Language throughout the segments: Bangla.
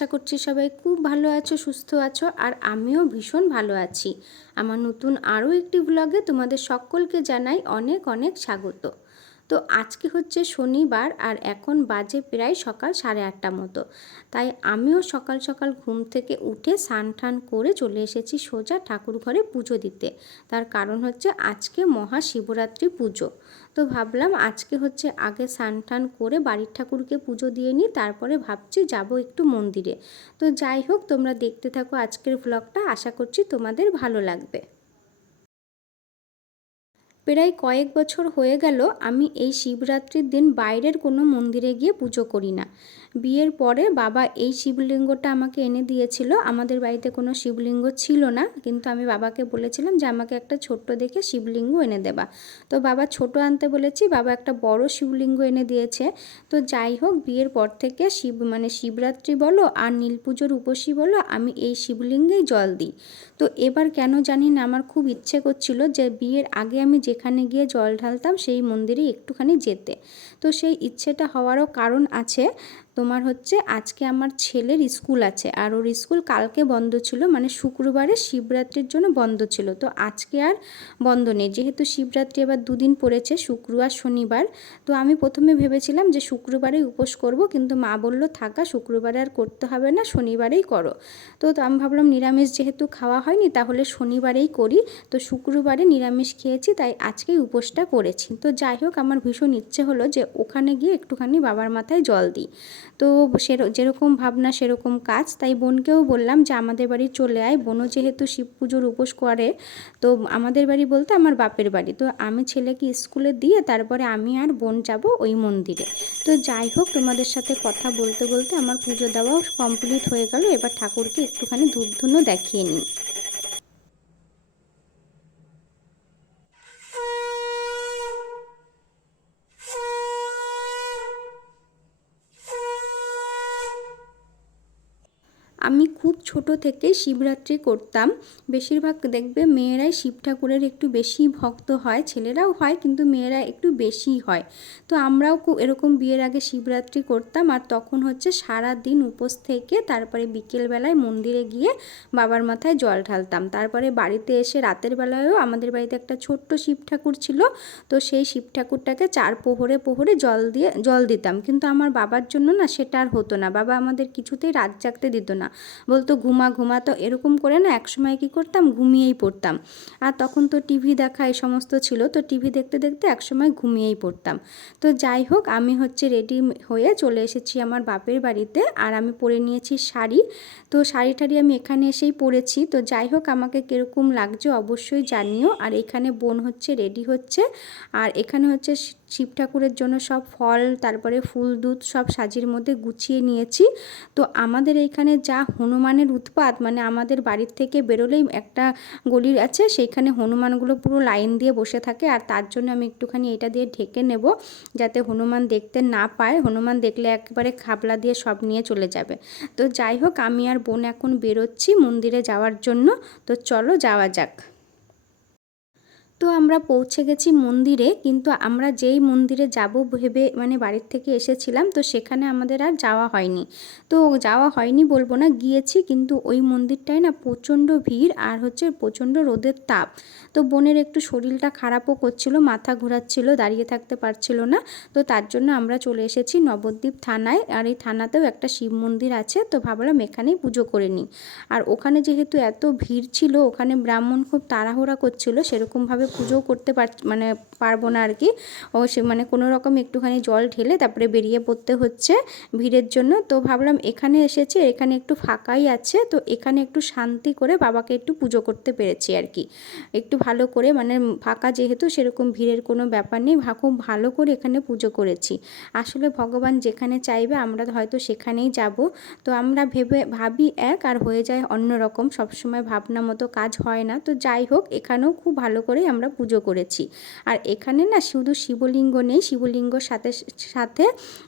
আশা করছি সবাই খুব ভালো আছো, সুস্থ আছো, আর আমিও ভীষণ ভালো আছি। আমার নতুন আরও একটি ব্লগে তোমাদের সকলকে জানাই অনেক অনেক স্বাগত। তো আজকে হচ্ছে শনিবার আর এখন বাজে প্রায় সকাল 8:30 মতো। তাই আমিও সকাল সকাল ঘুম থেকে উঠে স্নান টান করে চলে এসেছি সোজা ঠাকুর ঘরে পুজো দিতে। তার কারণ হচ্ছে আজকে মহাশিবরাত্রি পুজো। তো ভাবলাম আজকে হচ্ছে আগে স্নান টান করে বাড়ির ঠাকুরকে পুজো দিয়ে নিই, তারপরে ভাবছি যাব একটু মন্দিরে। তো যাই হোক, তোমরা দেখতে থাকো আজকের ব্লগটা, আশা করছি তোমাদের ভালো লাগবে। প্রায় কয়েক বছর হয়ে গেল আমি এই শিবরাত্রির দিন বাইরের কোনো মন্দিরে গিয়ে পুজো করি না। বিয়ের পরে বাবা এই শিবলিঙ্গটা আমাকে এনে দিয়েছিল। আমাদের বাড়িতে কোনো শিবলিঙ্গ ছিল না, কিন্তু আমি বাবাকে বলেছিলাম যে আমাকে একটা ছোট্ট দেখে শিবলিঙ্গ এনে দেবা। তো বাবা ছোট আনতে বলেছি, বাবা একটা বড় শিবলিঙ্গ এনে দিয়েছে। তো যাই হোক, বিয়ের পর থেকে শিবরাত্রি বলো আর নীল পুজোর উপসী বলো, আমি এই শিবলিঙ্গেই জল দিই। তো এবার কেন জানি না আমার খুব ইচ্ছে করছিল যে বিয়ের আগে আমি যেখানে গিয়ে জল ঢালতাম সেই মন্দিরে একটুখানি যেতে। তো সেই ইচ্ছেটা হওয়ারও কারণ আছে। তোমার হচ্ছে আজকে আমার ছেলের স্কুল আছে, আর ওর স্কুল কালকে বন্ধ ছিল, মানে শুক্রবারে শিবরাত্রির জন্য বন্ধ ছিল। তো আজকে আর বন্ধ নেই, যেহেতু শিবরাত্রি এবার দুদিন পড়েছে, শুক্র আর শনিবার। তো আমি প্রথমে ভেবেছিলাম যে শুক্রবারেই উপোস করব, কিন্তু মা বলল থাকা, শুক্রবারে আর করতে হবে না, শনিবারেই করো। তো আমি ভাবলাম নিরামিষ যেহেতু খাওয়া হয়নি তাহলে শনিবারেই করি। তো শুক্রবারে নিরামিষ খেয়েছি, তাই আজকেই উপোসটা করেছি। তো যাই হোক, আমার ভীষণ ইচ্ছে হলো যে ওখানে গিয়ে একটুখানি বাবার মাথায় জল দিই। তো যেরকম ভাবনা সেরকম কাজ, তাই বোনকেও বললাম যে আমাদের বাড়ি চলে আয়। বোনও যেহেতু শিব পুজোর উপোস করে, তো আমাদের বাড়ি বলতে আমার বাপের বাড়ি। তো আমি ছেলেকে স্কুলে দিয়ে তারপরে আমি আর বোন যাব ওই মন্দিরে। তো যাই হোক, তোমাদের সাথে কথা বলতে বলতে আমার পুজো দেওয়াও কমপ্লিট হয়ে গেল। এবার ঠাকুরকে একটুখানি ধূপ ধুনো দেখিয়ে নিই। আমি খুব ছোট থেকে শিবরাত্রি করতাম। বেশিরভাগ দেখবে মেয়েরাই শিব ঠাকুরের একটু বেশি ভক্ত হয়, ছেলেরাও হয় কিন্তু মেয়েরা একটু বেশি হয়। তো আমরাও খুব এরকম বিয়ের আগে শিবরাত্রি করতাম, আর তখন হচ্ছে সারা দিন উপোস থেকে তারপরে বিকেলবেলায় মন্দিরে গিয়ে বাবার মাথায় জল ঢালতাম। তারপরে বাড়িতে এসে রাতের বেলায়ও আমাদের বাড়িতে একটা ছোট্ট শিব ঠাকুর ছিল, তো সেই শিব ঠাকুরটাকে 4 প্রহরে প্রহরে জল দিতাম। কিন্তু আমার বাবার জন্য না সেটা আর হতো না, বাবা আমাদের কিছুতেই রাত জাগতে দিত না, বলতো ঘুমা ঘুমা। তো এরকম করে না একসময় কী করতাম, ঘুমিয়েই পড়তাম। আর তখন তো টিভি দেখা এই সমস্ত ছিল, তো টিভি দেখতে দেখতে একসময় ঘুমিয়েই পড়তাম। তো যাই হোক, আমি হচ্ছে রেডি হয়ে চলে এসেছি আমার বাপের বাড়িতে, আর আমি পরে নিয়েছি শাড়ি। তো শাড়ি টাড়ি আমি এখানে এসেই পরেছি। তো যাই হোক, আমাকে কীরকম লাগছে অবশ্যই জানিও। আর এখানে বোন হচ্ছে রেডি হচ্ছে, আর এখানে হচ্ছে শিব ঠাকুরের জন্য সব ফল তারপরে ফুল দুধ সব সাজির মধ্যে গুছিয়ে নিয়েছি। তো আমাদের এইখানে যা হনুমানের উৎপাত, মানে আমাদের বাড়ির থেকে বেরোলেই একটা গলি আছে, সেইখানে হনুমানগুলো পুরো লাইন দিয়ে বসে থাকে, আর তার জন্য আমি একটুখানি এটা দিয়ে ঢেকে নেব যাতে হনুমান দেখতে না পায়। হনুমান দেখলে একবারে খাবলা দিয়ে সব নিয়ে চলে যাবে। তো যাই হোক, আমি আর বোন এখন বেরোচ্ছি মন্দিরে যাওয়ার জন্য। তো চলো যাওয়া যাক। তো আমরা পৌঁছে গেছি মন্দিরে, কিন্তু আমরা যেই মন্দিরে যাব ভেবে মানে বাড়ির থেকে এসেছিলাম, তো সেখানে আমাদের আর যাওয়া হয়নি। তো যাওয়া হয়নি বলবো না, গিয়েছি, কিন্তু ওই মন্দিরটায় না প্রচণ্ড ভিড় আর হচ্ছে প্রচণ্ড রোদের তাপ। তো বোনের একটু শরীরটা খারাপও করছিল, মাথা ঘোরাচ্ছিল, দাঁড়িয়ে থাকতে পারছিল না। তো তার জন্য আমরা চলে এসেছি নবদ্বীপ থানায়, আর এই থানাতেও একটা শিব মন্দির আছে, তো ভাবলাম এখানেই পুজো করে নিই। আর ওখানে যেহেতু এত ভিড় ছিল, ওখানে ব্রাহ্মণ খুব তাড়াহুড়া করছিল, সেরকমভাবে পুজোও করতে পারবো না আর কি। ও সে মানে কোনো রকম একটুখানি জল ঢেলে তারপরে বেরিয়ে পড়তে হচ্ছে ভিড়ের জন্য। তো ভাবলাম এখানে এসেছে, এখানে একটু ফাঁকাই আছে, তো এখানে একটু শান্তি করে বাবাকে একটু পুজো করতে পেরেছি আর কি। একটু ভালো করে, মানে ফাঁকা যেহেতু, সেরকম ভিড়ের কোনো ব্যাপার নেই, খুব ভালো করে এখানে পুজো করেছি। আসলে ভগবান যেখানে চাইবে আমরা হয়তো সেখানেই যাব। তো আমরা ভাবি এক আর হয়ে যায় অন্য রকম, সবসময় ভাবনা মতো কাজ হয় না। তো যাই হোক, এখানেও খুব ভালো করেই আমরা পুজো করেছি। আর এখানে না শুধু শিবলিঙ্গ নেই, শিবলিঙ্গর সাথে সাথে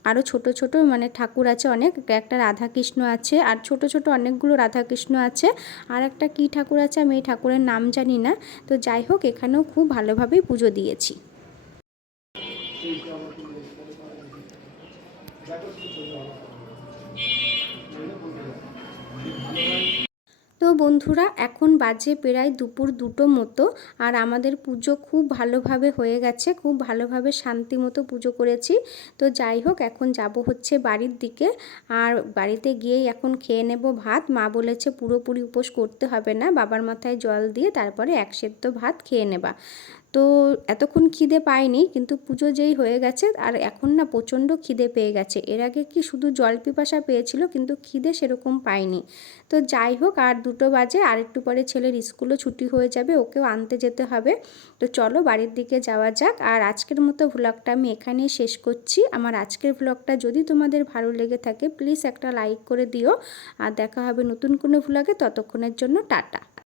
আরও ছোট ছোট মানে ঠাকুর আছে অনেক, একটা রাধাকৃষ্ণ আছে, আর ছোট ছোট অনেকগুলো রাধাকৃষ্ণ আছে, আর একটা কী ঠাকুর আছে আমি এই ঠাকুরের নাম জানি না। তো যাই হোক, এখানেও খুব ভালোভাবেই পুজো দিয়েছি। তো বন্ধুরা এখন বাজে প্রায় দুপুর 2টো মতো, আর আমাদের পুজো খুব ভালোভাবে হয়ে গেছে, খুব ভালোভাবে শান্তি মতো পুজো করেছি। তো যাই হোক, এখন যাব হচ্ছে বাড়ির দিকে, আর বাড়িতে গিয়েই এখন খেয়ে নেব ভাত। মা বলেছে পুরোপুরি উপোস করতে হবে না, বাবার মাথায় জল দিয়ে তারপরে এক সেদ্ধ ভাত খেয়ে নেবা। তো এতক্ষণ খিদে পাইনি, কিন্তু পুজো যেই হয়ে গেছে আর এখন না প্রচণ্ড খিদে পেয়ে গেছে। এর আগে কি শুধু জল পিপাসা পেয়েছিল, কিন্তু খিদে সেরকম পাইনি। তো যাই হোক, আর 2টো বাজে, আর একটু পরে ছেলের স্কুলও ছুটি হয়ে যাবে, ওকেও আনতে যেতে হবে। তো চলো বাড়ির দিকে যাওয়া যাক। আর আজকের মতো ভ্লগটা আমি এখানেই শেষ করছি। আমার আজকের ভ্লগটা যদি তোমাদের ভালো লেগে থাকে প্লিজ একটা লাইক করে দিও, আর দেখা হবে নতুন কোনো ভ্লগে। ততক্ষণের জন্য টাটা।